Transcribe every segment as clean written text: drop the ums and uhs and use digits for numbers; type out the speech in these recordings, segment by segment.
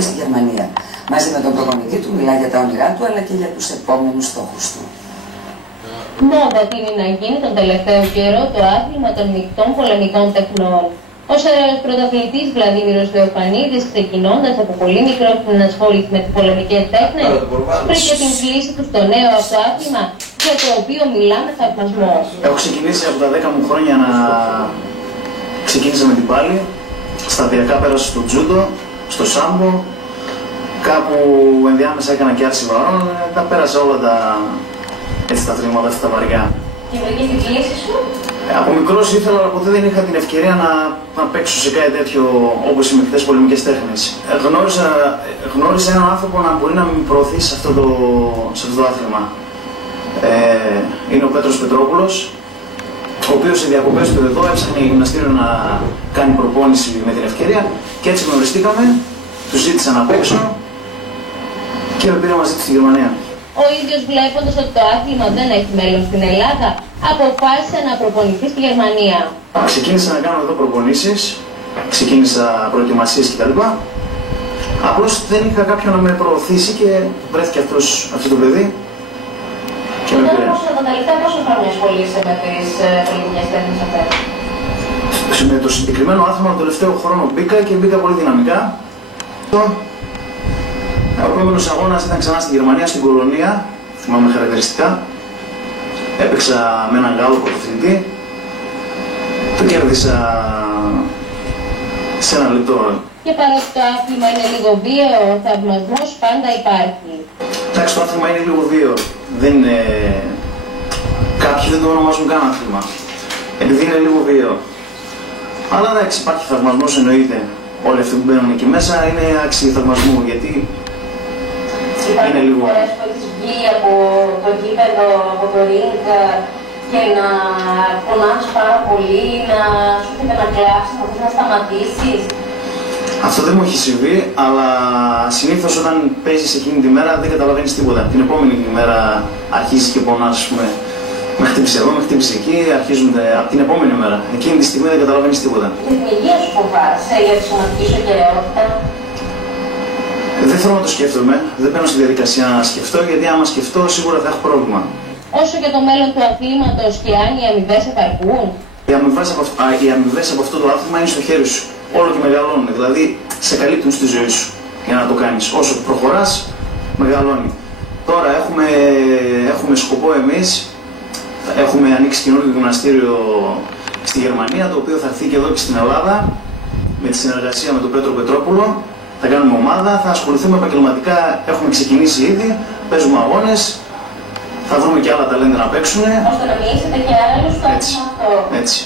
Στη Γερμανία. Μαζί με τον προπονητή του μιλάει για τα όνειρά του αλλά και για τους επόμενους στόχους του. Μόδα τείνει να γίνει τον τελευταίο καιρό το άθλημα των μεικτών πολεμικών τεχνών. Ο Σεραίος πρωταθλητής Βλαδίμηρος Θεοφανίδης, ξεκινώντας από πολύ μικρό την ασχόληση με τις πολεμικές τέχνες, βρήκε την κλίση του στο νέο αυτό άθλημα για το οποίο μιλά με θαυμασμό. Έχω ξεκινήσει από τα 10 μου χρόνια να ξεκίνησα με την πάλη. Σταδιακά πέρασα στο τζούντο, στο σάμπο, κάπου ενδιάμεσα έκανα και άρση βαρών, τα πέρασα όλα τα αθλήματα αυτά τα βαριά. Και βρήκες την κλίση σου? Από μικρός ήθελα, αλλά ποτέ δεν είχα την ευκαιρία να παίξω σε κάτι τέτοιο όπως οι μεικτές πολεμικές τέχνες. Γνώρισα έναν άνθρωπο να μπορεί να με προωθήσει σε αυτό το άθλημα. Είναι ο Πέτρος Πετρόπουλος, ο οποίος σε διακοπές του εδώ έψαχνε γυμναστήριο να κάνει προπόνηση με την ευκαιρία και έτσι γνωριστήκαμε, του ζήτησα να παίξω και με πήρε μαζί του στη Γερμανία. Ο ίδιος, βλέποντας ότι το άθλημα δεν έχει μέλλον στην Ελλάδα, αποφάσισε να προπονηθεί στη Γερμανία. Ξεκίνησα να κάνω εδώ προπονήσεις, ξεκίνησα προετοιμασίες κτλ. Απλώς δεν είχα κάποιον να με προωθήσει και βρέθηκε αυτό το παιδί. Και τώρα τα τελευταία πόσο χρόνια ασχολείσαι με τις πολεμικές τέχνες αυτές? Με το συγκεκριμένο άθλημα τον τελευταίο χρόνο μπήκα πολύ δυναμικά. Ο επόμενος αγώνας ήταν ξανά στη Γερμανία, στην Κολονία, θυμάμαι χαρακτηριστικά. Έπαιξα με έναν Γάλλο πρωταθλητή. Το κέρδισα σε ένα λεπτό. Και παρότι το άθλημα είναι λίγο βίαιο, ο θαυμασμός πάντα υπάρχει. Εντάξει, το άθλημα είναι λίγο βίαιο. Δεν είναι... Κάποιοι δεν το ονομάζουν καν άθλημα. Επειδή είναι λίγο βίαιο. Αλλά εντάξει, υπάρχει θαυμασμός, εννοείται. Όλοι αυτοί που μπαίνουν εκεί μέσα είναι άξιοι θαυμασμού, γιατί είναι λίγο... Φορές που έχεις βγει από το γήπεδο, από το ring και να πονάς πάρα πολύ, να σου έρχεται να κλάψεις, να θες να σταματήσεις? Αυτό δεν μου έχει συμβεί, αλλά συνήθως όταν παίζεις εκείνη τη μέρα δεν καταλαβαίνεις τίποτα. Την επόμενη μέρα αρχίζεις και πονάς, ας πούμε. Με χτύπησε εδώ, με χτύπησε εκεί, αρχίζουν από την επόμενη μέρα. Εκείνη τη στιγμή δεν καταλαβαίνεις τίποτα. Για την υγεία σου φοβάσαι, για τη σωματική σου ακεραιότητα? Δεν θέλω να το σκέφτομαι, δεν μπαίνω στη διαδικασία να σκεφτώ, γιατί άμα σκεφτώ σίγουρα θα έχω πρόβλημα. Όσο για το μέλλον του αθλήματος και αν οι αμοιβές επαρκούν? Οι αμοιβές από αυτό το άθλημα είναι στο χέρι σου. Όλο και μεγαλώνουν, δηλαδή σε καλύπτουν στη ζωή σου για να το κάνεις. Όσο προχωράς, μεγαλώνει. Τώρα έχουμε σκοπό εμείς, έχουμε ανοίξει καινούργιο γυμναστήριο στη Γερμανία, το οποίο θα έρθει και εδώ και στην Ελλάδα, με τη συνεργασία με τον Πέτρο Πετρόπουλο. Θα κάνουμε ομάδα, θα ασχοληθούμε επαγγελματικά, έχουμε ξεκινήσει ήδη, παίζουμε αγώνες, θα βρούμε και άλλα ταλέντα να παίξουν. Ώστε να μιλήσετε και άλλους στο άθλημα αυτό. Έτσι.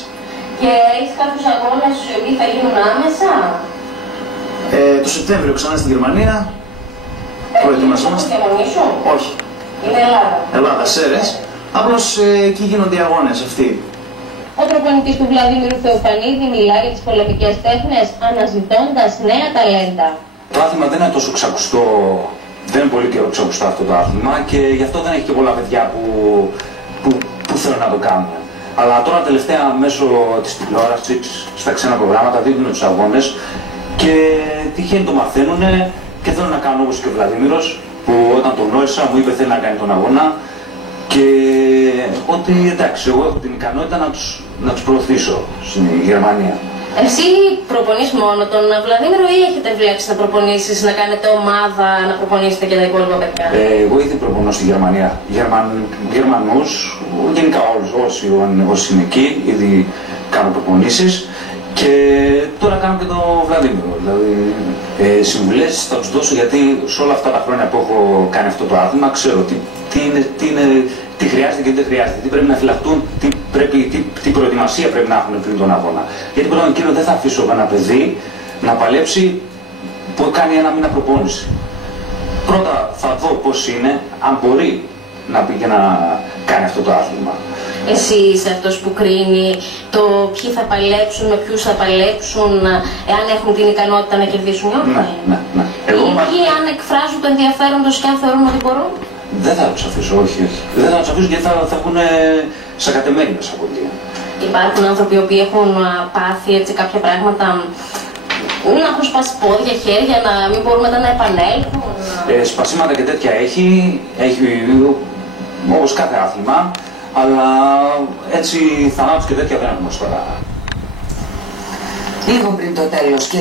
Και έχεις κάποιους αγώνες οι οποίοι θα γίνουν άμεσα? Το Σεπτέμβριο ξανά στη Γερμανία. Προετοιμαζόμαστε. Είναι διαμονή σου? Όχι. Είναι Ελλάδα. Ελλάδα, Σέρες. Απλώς εκεί γίνονται οι αγώνες αυτοί. Ο προπονητής του Βλαδίμηρου Θεοφανίδη μιλάει για τις πολεμικές τέχνες, αναζητώντας νέα ταλέντα. Το άθλημα δεν είναι τόσο ξακουστό, δεν είναι πολύ καιρό ξακουστό αυτό το άθλημα και γι' αυτό δεν έχει και πολλά παιδιά που θέλουν να το κάνουν. Αλλά τώρα τελευταία μέσω της τηλεόρασης, στα ξένα προγράμματα δείχνουν τους αγώνες και τυχαίνει το μαθαίνουν και θέλουν να κάνουν όπως και ο Βλαδίμηρος, που όταν τον γνώρισα μου είπε θέλει να κάνει τον αγώνα και ότι εντάξει, εγώ έχω την ικανότητα να τους προωθήσω στην Γερμανία. Εσύ προπονείς μόνο τον Βλαδίμηρο ή έχετε βλέψει να προπονήσεις, να κάνετε ομάδα, να προπονήσετε και τα υπόλοιπα παιδιά? Εγώ ήδη προπονώ στη Γερμανία. Γερμανούς, γενικά όσοι είναι εκεί, ήδη κάνω προπονήσεις και τώρα κάνω και τον Βλαδίμηρο. Δηλαδή, συμβουλές θα τους δώσω γιατί σε όλα αυτά τα χρόνια που έχω κάνει αυτό το άθλημα ξέρω τι χρειάζεται και τι δεν χρειάζεται, τι πρέπει να φυλαχτούν, τι προετοιμασία πρέπει να έχουν πριν τον αγώνα. Γιατί πρώτον κύριο δεν θα αφήσω ένα παιδί να παλέψει που κάνει ένα μήνα προπόνηση. Πρώτα θα δω πώς είναι, αν μπορεί να πει και να κάνει αυτό το άθλημα. Εσύ είσαι αυτός που κρίνει το ποιοι θα παλέψουν, με ποιους θα παλέψουν, εάν έχουν την ικανότητα να κερδίσουν ή όχι? Ναι. Ή αν εκφράζουν το ενδιαφέρον τους και αν θεωρούν ότι μπορούν? Δεν θα τους αφήσω, όχι. Δεν θα τους αφήσω γιατί θα βγουν σακατεμένοι από εκεί. Υπάρχουν άνθρωποι οι οποίοι έχουν πάθει έτσι κάποια πράγματα Έχουν να έχουν σπάσει πόδια, χέρια, να μην μπορούν μετά να επανέλθουν. Σπασίματα και τέτοια έχει όπως κάθε άθλημα, αλλά έτσι θανάτους και τέτοια δεν έχουμε τώρα. Λίγο πριν το τέλος και